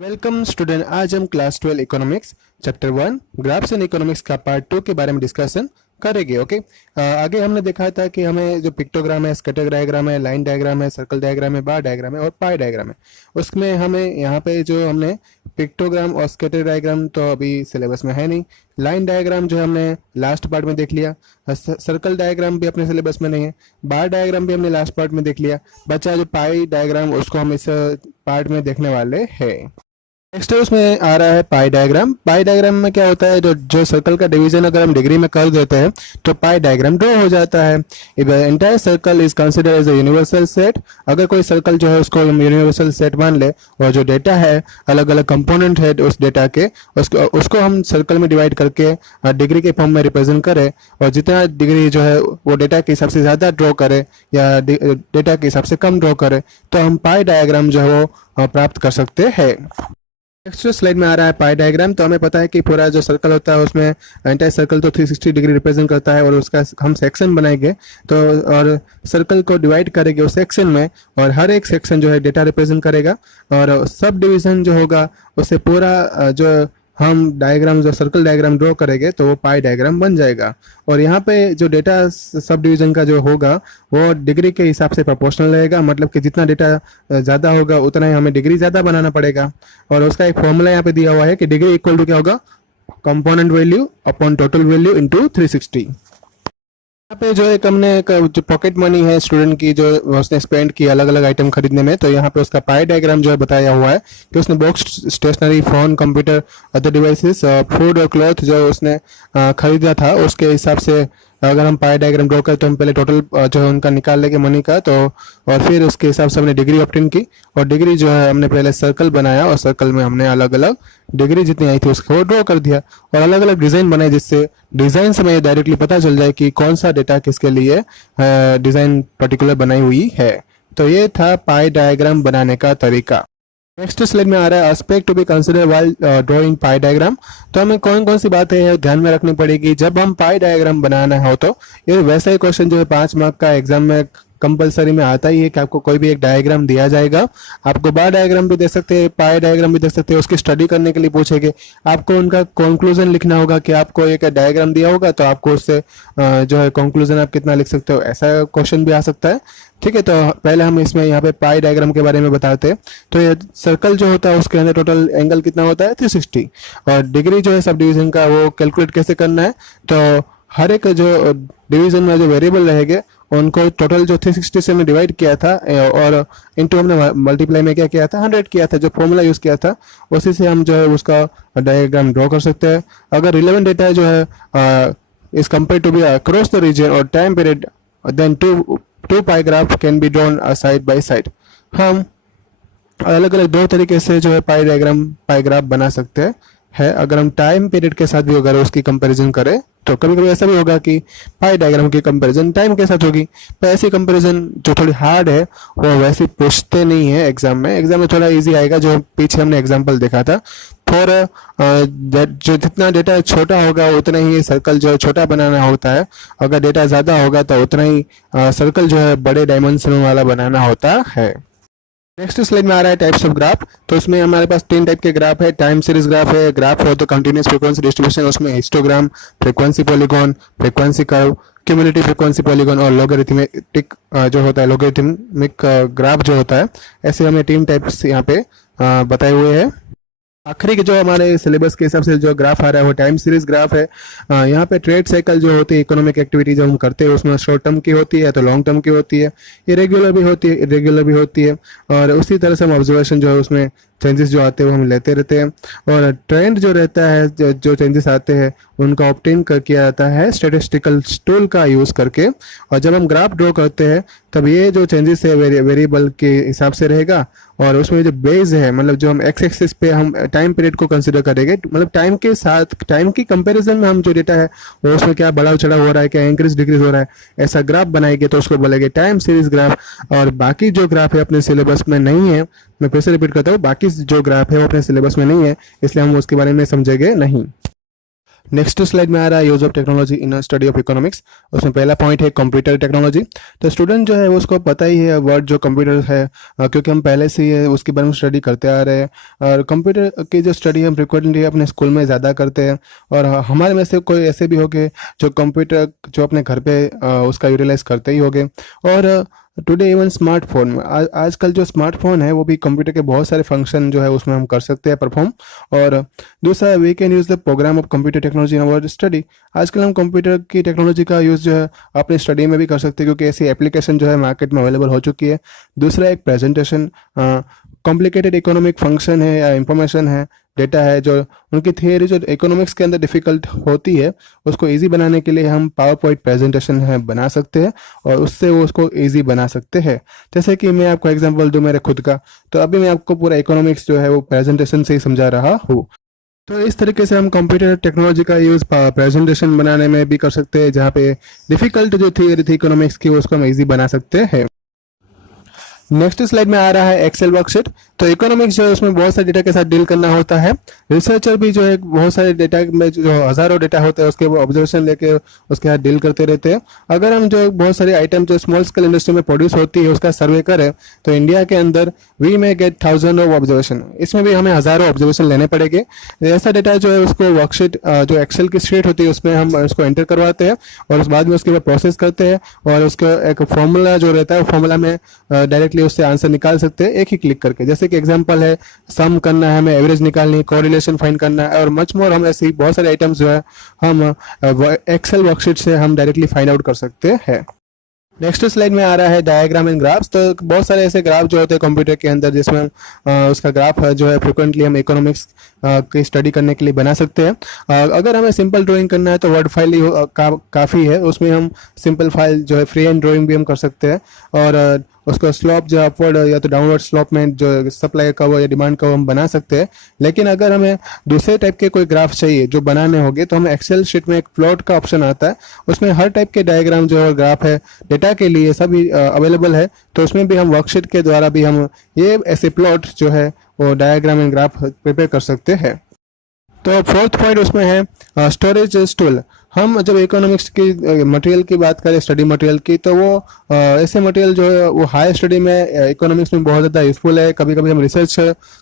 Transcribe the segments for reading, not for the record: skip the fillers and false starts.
Welcome student. आज हम class 12 economics chapter 1 graphs and economics का पार्ट 2 के बारे में डिस्कशन करेंगे। ओके, आगे हमने देखा था कि हमें जो पिक्टोग्राम है, स्कैटर डायग्राम है, लाइन डायग्राम है, सर्कल डायग्राम है, बार डायग्राम है और पाई डायग्राम है। उसमें हमें यहाँ पे जो हमने पिक्टोग्राम और स्कैटर डायग्राम तो अभी सिलेबस में है नहीं। लाइन डायग्राम जो हमने लास्ट पार्ट में देख लिया। सर्कल डायग्राम भी अपने सिलेबस में नहीं है। बार डायग्राम भी हमने लास्ट पार्ट में देख लिया। बचा जो पाई डायग्राम, उसको हम इस पार्ट में देखने वाले हैं। नेक्स्ट उसमें आ रहा है पाई डायग्राम। पाई डायग्राम में क्या होता है, जो जो सर्कल का डिवीजन अगर हम डिग्री में कर देते हैं तो पाई डायग्राम ड्रॉ हो जाता है। If entire circle is consider as a universal set, अगर कोई सर्कल जो है उसको हम यूनिवर्सल सेट मान ले और जो डेटा है, अलग अलग कंपोनेंट है उस डेटा के, उसको हम सर्कल में डिवाइड करके डिग्री के फॉर्म में रिप्रेजेंट करें और जितना डिग्री जो है वो डेटा के हिसाब से ज़्यादा ड्रॉ करे या डेटा के हिसाब से कम ड्रॉ करे तो हम पाई डायग्राम जो है वो प्राप्त कर सकते हैं। नेक्स्ट स्लाइड में आ रहा है पाई डायग्राम। तो हमें पता है कि पूरा जो सर्कल होता है उसमें एंटायर सर्कल तो 360 डिग्री रिप्रेजेंट करता है और उसका हम सेक्शन बनाएंगे तो और सर्कल को डिवाइड करेंगे उस सेक्शन में और हर एक सेक्शन जो है डेटा रिप्रेजेंट करेगा और सब डिवीजन जो होगा उससे पूरा जो हम डायग्राम जो सर्कल डायग्राम ड्रॉ करेंगे तो वो पाई डायग्राम बन जाएगा। और यहाँ पे जो डेटा सब डिवीजन का जो होगा वो डिग्री के हिसाब से प्रोपोर्शनल रहेगा, मतलब कि जितना डेटा ज़्यादा होगा उतना ही हमें डिग्री ज़्यादा बनाना पड़ेगा। और उसका एक फॉर्मूला यहाँ पे दिया हुआ है कि डिग्री इक्वल टू क्या होगा, component value upon total value into 360। यहाँ पे जो एक हमने एक जो पॉकेट मनी है स्टूडेंट की जो उसने स्पेंड की अलग अलग आइटम खरीदने में, तो यहाँ पे उसका पाई डायग्राम जो है बताया हुआ है कि उसने books, stationery, phone, computer, other devices, food और क्लॉथ जो उसने खरीदा था उसके हिसाब से अगर हम पाई डायग्राम ड्रॉ करें तो हम पहले टोटल जो है उनका निकाल लेंगे मनी का, तो और फिर उसके हिसाब से हमने डिग्री ऑब्टेन की और डिग्री जो है हमने पहले सर्कल बनाया और सर्कल में हमने अलग अलग डिग्री जितनी आई थी उसको ड्रॉ कर दिया और अलग अलग डिज़ाइन बनाए जिससे डिज़ाइन से हमें डायरेक्टली पता चल जाए कि कौन सा डेटा किसके लिए डिज़ाइन पर्टिकुलर बनाई हुई है। तो ये था पाई डायग्राम बनाने का तरीका। नेक्स्ट स्लाइड में आ रहा है aspect to be consider while drawing pie diagram. तो हमें कौन कौन सी बातें ध्यान में रखनी पड़ेगी जब हम पाई डायग्राम बनाना हो। तो ये वैसा ही क्वेश्चन जो है 5 मार्क का एग्जाम में कंपलसरी में आता ही है कि आपको कोई भी एक डायग्राम दिया जाएगा, आपको बार डायग्राम भी दे सकते हैं, पाई डायग्राम भी दे सकते हैं, उसकी स्टडी करने के लिए पूछेंगे। आपको उनका कंक्लूजन लिखना होगा कि आपको एक डायग्राम दिया होगा तो आपको उससे जो है कंक्लूजन आप कितना लिख सकते हो, ऐसा क्वेश्चन भी आ सकता है। ठीक है, तो पहले हम इसमें यहाँ पे पाई डायग्राम के बारे में बताते हैं। तो ये सर्कल जो होता है उसके अंदर टोटल एंगल कितना होता है 360 और डिग्री जो है सब डिवीजन का वो कैलकुलेट कैसे करना है। तो हर एक जो डिवीजन में जो वेरिएबल रहेंगे उनको टोटल जो 360 से हमने डिवाइड किया था और इनटू हमने मल्टीप्लाई में क्या किया था 100 किया था, जो फॉर्मूला यूज़ किया था उसी से हम जो है उसका डायग्राम ड्रॉ कर सकते हैं। अगर रिलेवेंट डेटा जो है is compare to be across the region और time period then two pie graph can be drawn side by side. हम अलग अलग दो तरीके से जो है पाई ग्राफ बना सकते हैं। अगर हम टाइम पीरियड के साथ भी अगर उसकी कंपैरिजन करें तो कभी कभी ऐसा भी होगा कि पाई डायग्राम की कंपैरिजन टाइम के साथ होगी, पर ऐसी कंपैरिजन जो थोड़ी हार्ड है वो वैसे पूछते नहीं है एग्जाम में। एग्जाम में थोड़ा इजी आएगा, जो पीछे हमने एग्जाम्पल देखा था। फॉर जो जितना डेटा छोटा होगा उतना ही सर्कल जो है छोटा बनाना होता है, अगर डेटा ज़्यादा होगा तो उतना ही सर्कल जो है बड़े डायमेंशन वाला बनाना होता है। नेक्स्ट स्लाइड में आ रहा है टाइप्स ऑफ ग्राफ। तो उसमें हमारे पास 3 टाइप के ग्राफ है। टाइम सीरीज ग्राफ है, graph for the continuous frequency distribution, उसमें histogram, frequency polygon, frequency curve, cumulative frequency polygon और लॉगरिथमिक जो होता है लॉगरिथमिक ग्राफ जो होता है। ऐसे हमें 3 टाइप्स यहाँ पे बताए हुए हैं। आखिरी के जो हमारे सिलेबस के हिसाब से जो ग्राफ आ रहा है वो टाइम सीरीज ग्राफ है। यहाँ पे ट्रेड साइकिल जो होती है, इकोनॉमिक एक्टिविटी जो हम करते हैं उसमें शॉर्ट टर्म की होती है तो लॉन्ग टर्म की होती है, इरेगुलर भी होती है, इरेगुलर भी होती है। और उसी तरह से हम ऑब्जर्वेशन जो है उसमें चेंजेस जो आते हैं वो हम लेते रहते हैं और ट्रेंड जो रहता है, जो चेंजेस आते हैं उनका ऑब्टेन कर किया जाता है स्टैटिस्टिकल टूल का यूज़ करके। और जब हम ग्राफ ड्रॉ करते हैं तब ये जो चेंजेस है वेरिएबल के हिसाब से रहेगा और उसमें जो बेस है, मतलब जो हम एक्स एक्सिस पे हम टाइम पीरियड को कंसिडर करेंगे, मतलब टाइम के साथ टाइम की कंपैरिजन में हम जो डेटा है वो उसमें क्या बढ़ाव चढ़ाव हो रहा है, क्या इंक्रीज डिक्रीज हो रहा है, ऐसा ग्राफ बनाएंगे तो उसको बोलेंगे टाइम सीरीज ग्राफ। और बाकी जो ग्राफ है अपने सिलेबस में नहीं है, मैं फिर से रिपीट करता हूँ, बाकी जो ग्राफ है वो अपने सिलेबस में नहीं है, इसलिए हम उसके बारे में समझेंगे नहीं। नेक्स्ट स्लाइड में आ रहा है use of technology in study of economics. उसमें पहला पॉइंट है कंप्यूटर टेक्नोलॉजी। तो स्टूडेंट जो है उसको पता ही है वर्ड जो कंप्यूटर है, क्योंकि हम पहले से ही उसके बारे में स्टडी करते आ रहे हैं, और कंप्यूटर की जो स्टडी हम फ्रिक्वेंटली अपने स्कूल में ज़्यादा करते हैं। और हमारे में से कोई ऐसे भी होंगे जो कंप्यूटर जो अपने घर पे उसका यूटिलाइज करते ही होंगे। और टुडे इवन स्मार्टफोन, आजकल जो स्मार्टफोन है वो भी कंप्यूटर के बहुत सारे फंक्शन जो है उसमें हम कर सकते हैं परफॉर्म। और दूसरा, we can use the program of computer technology in our study. आजकल हम कंप्यूटर की टेक्नोलॉजी का यूज़ जो है अपनी स्टडी में भी कर सकते हैं, क्योंकि ऐसी एप्लीकेशन जो है मार्केट में अवेलेबल हो चुकी है। दूसरा, एक प्रेजेंटेशन, कॉम्प्लिकेटेड इकोनॉमिक फंक्शन है या इंफॉर्मेशन है, डेटा है, जो उनकी थियरी जो इकोनॉमिक्स के अंदर डिफ़िकल्ट होती है उसको इजी बनाने के लिए हम पावर पॉइंट प्रेजेंटेशन है बना सकते हैं, और उससे वो उसको इजी बना सकते हैं। जैसे कि मैं आपको एग्जांपल दूं मेरे खुद का, तो अभी मैं आपको पूरा इकोनॉमिक्स जो है वो प्रेजेंटेशन से ही समझा रहा हूँ। तो इस तरीके से हम कंप्यूटर टेक्नोलॉजी का यूज़ प्रेजेंटेशन बनाने में भी कर सकते हैं, जहाँ पे डिफ़िकल्ट जो थियरी थी इकोनॉमिक्स की उसको हम इजी बना सकते हैं। नेक्स्ट स्लाइड में आ रहा है एक्सेल वर्कशीट। तो इकोनॉमिक्स जो है उसमें बहुत सारे डेटा के साथ डील करना होता है। रिसर्चर भी जो है बहुत सारे डेटा में जो हज़ारों डेटा होते हैं उसके वो ऑब्जर्वेशन लेके उसके साथ डील करते रहते हैं। अगर हम जो बहुत सारे आइटम जो स्मॉल स्केल इंडस्ट्री में प्रोड्यूस होती है उसका सर्वे करें, तो इंडिया के अंदर वी में गेट थाउजेंड ऑफ ऑब्जर्वेशन, इसमें भी हमें हज़ारों ऑब्जर्वेशन लेने पड़ेंगे। ऐसा डेटा जो है उसको वर्कशीट जो एक्सेल की शीट होती है उसमें हम उसको एंटर करवाते हैं, और उस बाद में उसके बाद प्रोसेस करते हैं, और उसका एक फॉर्मूला जो रहता है फॉर्मूला में डायरेक्टली उससे आंसर निकाल सकते हैं एक ही क्लिक करके। जैसे कि एग्जांपल है, सम करना है हमें, एवरेज निकालनी है, कोरिलेशन फाइंड करना है, और मच मोर। हम ऐसे ही बहुत सारे आइटम्स जो है हम एक्सेल वर्कशीट से हम डायरेक्टली फाइंड आउट कर सकते हैं। नेक्स्ट स्लाइड में आ रहा है डायग्राम एंड ग्राफ्स। तो बहुत सारे ऐसे ग्राफ जो होते हैं कंप्यूटर के अंदर जिसमें हम उसका ग्राफ जो है फ्रिक्वेंटली हम इकोनॉमिक्स की स्टडी करने के लिए बना सकते हैं। अगर हमें सिंपल ड्राइंग करना है तो वर्ड फाइल ही काफ़ी है, उसमें हम सिंपल फाइल जो है फ्री हैंड ड्राइंग भी हम कर सकते हैं। और उसको स्लॉप जो अपवर्ड या तो डाउनवर्ड स्लॉप में जो सप्लाई का वो या डिमांड का वो हम बना सकते हैं। लेकिन अगर हमें दूसरे टाइप के कोई ग्राफ चाहिए जो बनाने होंगे, तो हमें एक्सेल शीट में एक प्लॉट का ऑप्शन आता है, उसमें हर टाइप के डायग्राम जो है ग्राफ है डेटा के लिए सभी अवेलेबल है। तो उसमें भी हम वर्कशीट के द्वारा भी हम ये ऐसे प्लॉट जो है वो डायग्राम एंड ग्राफ प्रिपेयर कर सकते हैं। तो फोर्थ पॉइंट उसमें है स्टोरेज टूल। हम जब इकोनॉमिक्स की मटेरियल की बात करें, स्टडी मटेरियल की, तो वो ऐसे मटेरियल जो है वो हाई स्टडी में इकोनॉमिक्स में बहुत ज़्यादा यूजफुल है। कभी कभी हम रिसर्च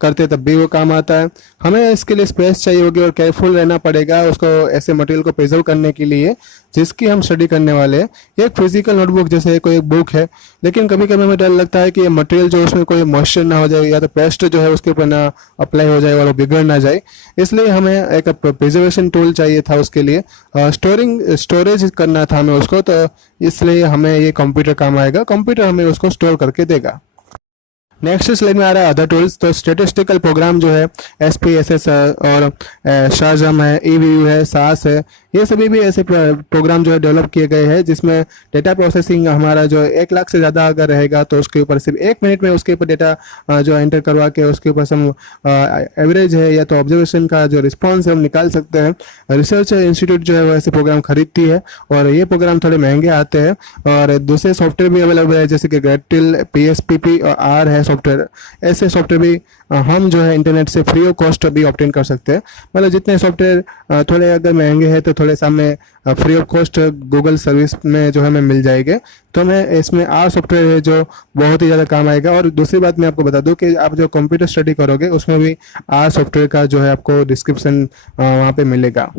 करते हैं तब भी वो काम आता है। हमें इसके लिए स्पेस चाहिए होगी और केयरफुल रहना पड़ेगा उसको ऐसे मटेरियल को प्रिजर्व करने के लिए जिसकी हम स्टडी करने वाले हैं। एक फिजिकल नोटबुक जैसे कोई एक बुक है, लेकिन कभी कभी हमें डर लगता है कि ये मटेरियल जो उसमें कोई मॉइस्चर ना हो जाए या तो पेस्ट जो है उसके ऊपर ना अप्लाई हो जाए और वो बिगड़ ना जाए, इसलिए हमें एक प्रिजर्वेशन टूल चाहिए था उसके लिए। स्टोरेज करना था हमें उसको, तो इसलिए हमें ये कंप्यूटर काम आएगा, कंप्यूटर हमें उसको स्टोर करके देगा। नेक्स्ट स्लाइड में आ रहा है अदर टूल्स। तो स्टेटिस्टिकल प्रोग्राम जो है SPSS और शारजाम है, EVU है, सास है, ये सभी भी ऐसे प्रोग्राम जो है डेवलप किए गए हैं जिसमें डेटा प्रोसेसिंग हमारा जो 1 लाख से ज़्यादा अगर रहेगा तो उसके ऊपर सिर्फ 1 मिनट में उसके ऊपर डेटा जो एंटर करवा के उसके ऊपर हम एवरेज है या तो ऑब्जर्वेशन का जो रिस्पॉन्स है हम निकाल सकते हैं। रिसर्च इंस्टीट्यूट जो है वो ऐसे प्रोग्राम खरीदती है, और ये प्रोग्राम थोड़े महंगे आते हैं। और दूसरे सॉफ्टवेयर भी अवेलेबल है जैसे कि ग्रेटिल, PSPP और R है सॉफ्टवेयर। ऐसे सॉफ्टवेयर भी हम जो है इंटरनेट से फ्री ऑफ कॉस्ट भी ऑब्टेन कर सकते हैं। मतलब जितने सॉफ्टवेयर थोड़े अगर महंगे हैं तो थोड़े सामने free of cost Google service में जो हमें मिल जाएंगे। तो हमें इसमें R सॉफ्टवेयर है जो बहुत ही ज़्यादा काम आएगा। और दूसरी बात मैं आपको बता दूं कि आप जो कंप्यूटर स्टडी करोगे उसमें भी R सॉफ्टवेयर का जो है आपको डिस्क्रिप्शन वहाँ पे मिलेगा।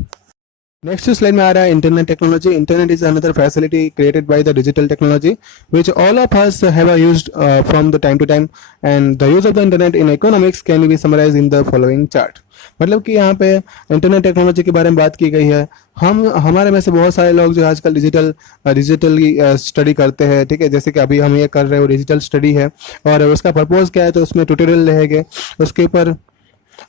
नेक्स्ट स्लाइड में आ रहा है internet technology. Internet is another facility created by the digital technology which all of us have used from the time to time, and the use of the internet in economics can be summarised in the following chart. मतलब कि यहाँ पे internet technology के बारे में बात की गई है। हमारे में से बहुत सारे लोग जो आजकल डिजिटल स्टडी करते हैं, ठीक है, जैसे कि अभी हम ये कर रहे हो डिजिटल स्टडी है, और उसका पर्पज़ क्या है, तो उसमें ट्यूटोरियल रहेंगे, उसके ऊपर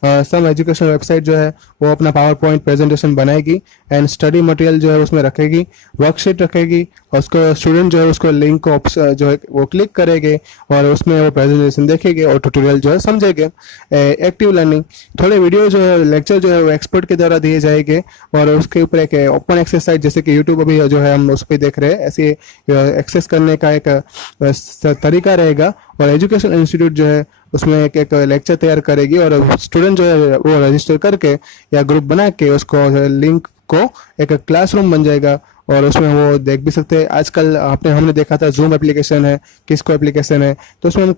सम एजुकेशनल वेबसाइट जो है वो अपना पावर पॉइंट प्रेजेंटेशन बनाएगी एंड स्टडी मटेरियल जो है उसमें रखेगी, वर्कशीट रखेगी, उसको स्टूडेंट जो है उसको लिंक को जो है वो क्लिक करेंगे और उसमें वो प्रेजेंटेशन देखेंगे और ट्यूटोरियल जो है समझेंगे। एक्टिव लर्निंग, थोड़े वीडियो जो है लेक्चर जो है वो एक्सपर्ट के द्वारा दिए जाएंगे, और उसके ऊपर एक ओपन एक्सेस साइट जैसे कि यूट्यूब अभी जो है हम उस पर देख रहे हैं, ऐसे एक्सेस करने का एक तरीका रहेगा। और एजुकेशन इंस्टीट्यूट जो है उसमें एक लेक्चर तैयार करेगी और स्टूडेंट जो है वो रजिस्टर करके या ग्रुप बना के उसको लिंक को एक क्लासरूम बन जाएगा और उसमें वो देख भी सकते हैं। आजकल हमने देखा था जूम एप्लीकेशन है, किसको एप्लीकेशन है, तो उसमें हम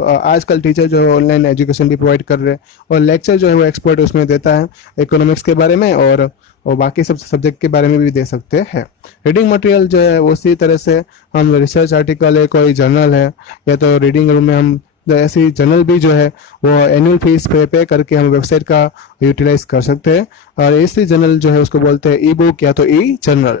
आजकल टीचर जो है ऑनलाइन एजुकेशन भी प्रोवाइड कर रहे हैं और लेक्चर जो है वो एक्सपर्ट उसमें देता है इकोनॉमिक्स के बारे में और बाकी सब सब्जेक्ट के बारे में भी दे सकते हैं। रीडिंग मटेरियल जो है उसी तरह से हम रिसर्च आर्टिकल है, कोई जर्नल है, या तो रीडिंग रूम में हम ऐसी जर्नल भी जो है वो एनुअल फीस पे करके हम वेबसाइट का यूटिलाइज कर सकते हैं और ऐसी जर्नल जो है उसको बोलते हैं ई बुक या तो ई जर्नल।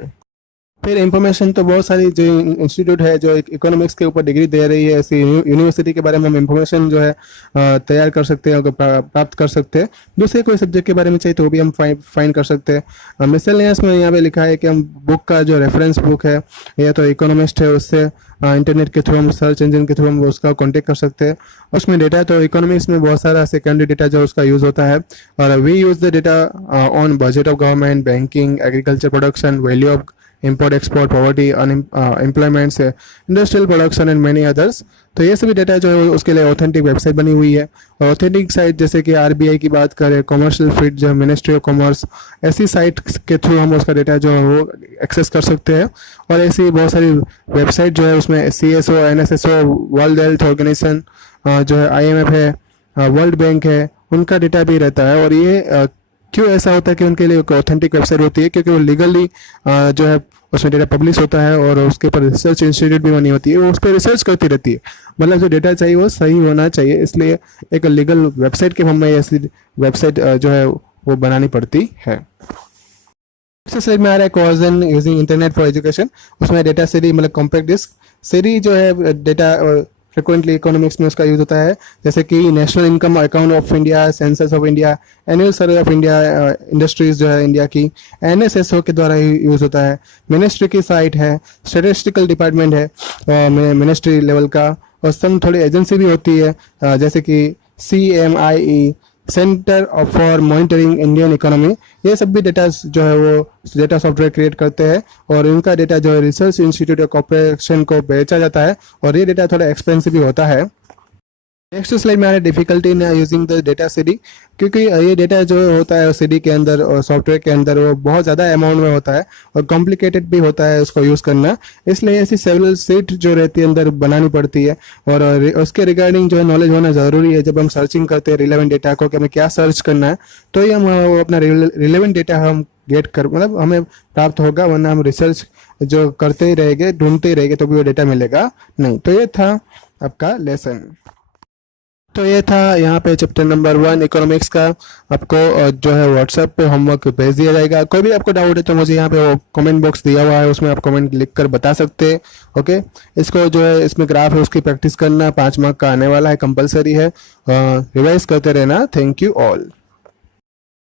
फिर इंफॉर्मेशन तो बहुत सारी जो इंस्टीट्यूट है जो इकोनॉमिक्स के ऊपर डिग्री दे रही है, ऐसी यूनिवर्सिटी के बारे में हम इंफॉर्मेशन जो है तैयार कर सकते हैं और प्राप्त कर सकते हैं। दूसरे कोई सब्जेक्ट के बारे में चाहिए तो वो भी हम फाइंड कर सकते हैं। मिसलेनियस में यहाँ पे लिखा है कि हम बुक का जो रेफरेंस बुक है या तो इकोनॉमिस्ट है उससे इंटरनेट के थ्रू हम सर्च इंजन के थ्रू हम उसका कांटेक्ट कर सकते हैं। उसमें डेटा तो इकोनॉमिक्स में बहुत सारा सेकेंडरी डेटा जो उसका यूज़ होता है और we use the data on budget of government, banking, agriculture production, value of import export, poverty, unemployment से industrial production and many others. तो ये सभी डेटा जो है उसके लिए ऑथेंटिक वेबसाइट बनी हुई है। और ऑथेंटिक साइट जैसे कि आरबीआई की बात करें, कमर्शियल फिट जो मिनिस्ट्री ऑफ कॉमर्स, ऐसी साइट के थ्रू हम उसका डेटा जो है वो एक्सेस कर सकते हैं। और ऐसी बहुत सारी वेबसाइट जो है उसमें CSO, NSSO, World Health Organisation जो है, IMF है, वर्ल्ड बैंक है, उनका डेटा भी रहता है। और ये क्यों ऐसा होता है कि उनके लिए ऑथेंटिक वेबसाइट होती है, क्योंकि वो लीगली जो है उसमें डेटा पब्लिश होता है और उसके ऊपर रिसर्च इंस्टीट्यूट भी बनी होती है, वो उस पर रिसर्च करती रहती है। मतलब जो डेटा चाहिए वो सही होना चाहिए, इसलिए एक लीगल वेबसाइट के हमें ऐसी वेबसाइट जो है वो बनानी पड़ती है। नेक्स्ट स्लाइड में आ रहा है कॉजन यूजिंग इंटरनेट फॉर एजुकेशन। उसमें डेटा सीरी मतलब कॉम्पैक्ट डिस्क सीरी जो है डेटा फ्रिक्वेंटली इकोनॉमिक्स में उसका यूज होता है, जैसे कि national income account of India, census of India, annual survey of India, industries जो है इंडिया की, NSSO के द्वारा यूज होता है। मिनिस्ट्री की साइट है, स्टैटिस्टिकल डिपार्टमेंट है मिनिस्ट्री लेवल का, और सम थोड़ी एजेंसी भी होती है जैसे कि CMIE, centre for monitoring Indian economy. ये सब भी डेटा जो है वो डेटा सॉफ्टवेयर क्रिएट करते हैं और इनका डेटा जो है रिसर्च इंस्टीट्यूट कॉर्पोरेशन को बेचा जाता है और ये डेटा थोड़ा एक्सपेंसिव भी होता है। नेक्स्ट स्लाइड में आ रहा है difficulty in using the data CD, क्योंकि ये डेटा जो होता है सीडी के अंदर और सॉफ्टवेयर के अंदर वो बहुत ज़्यादा अमाउंट में होता है और कॉम्प्लिकेटेड भी होता है उसको यूज़ करना, इसलिए ऐसी सेवरल सीट जो रहती है अंदर बनानी पड़ती है और उसके रिगार्डिंग जो है नॉलेज होना ज़रूरी है। जब हम सर्चिंग करते हैं रिलेवेंट डेटा को कि हमें क्या सर्च करना है, तो ये हम अपना रिलेवेंट डेटा हम गेट कर मतलब हमें प्राप्त होगा, वरना हम रिसर्च जो करते ही रहेंगे, ढूंढते ही रहेंगे, तो भी वो डेटा मिलेगा नहीं। तो ये था आपका लेसन। तो ये था यहाँ पे चैप्टर नंबर 1 इकोनॉमिक्स का। आपको जो है व्हाट्सएप पे होमवर्क भेज दिया जाएगा। कोई भी आपको डाउट है तो मुझे यहाँ पे वो कमेंट बॉक्स दिया हुआ है, उसमें आप कमेंट लिख कर बता सकते हैं। ओके, इसको जो है इसमें ग्राफ है उसकी प्रैक्टिस करना, 5 मार्क का आने वाला है, कंपलसरी है, रिवाइज करते रहना। Thank you all.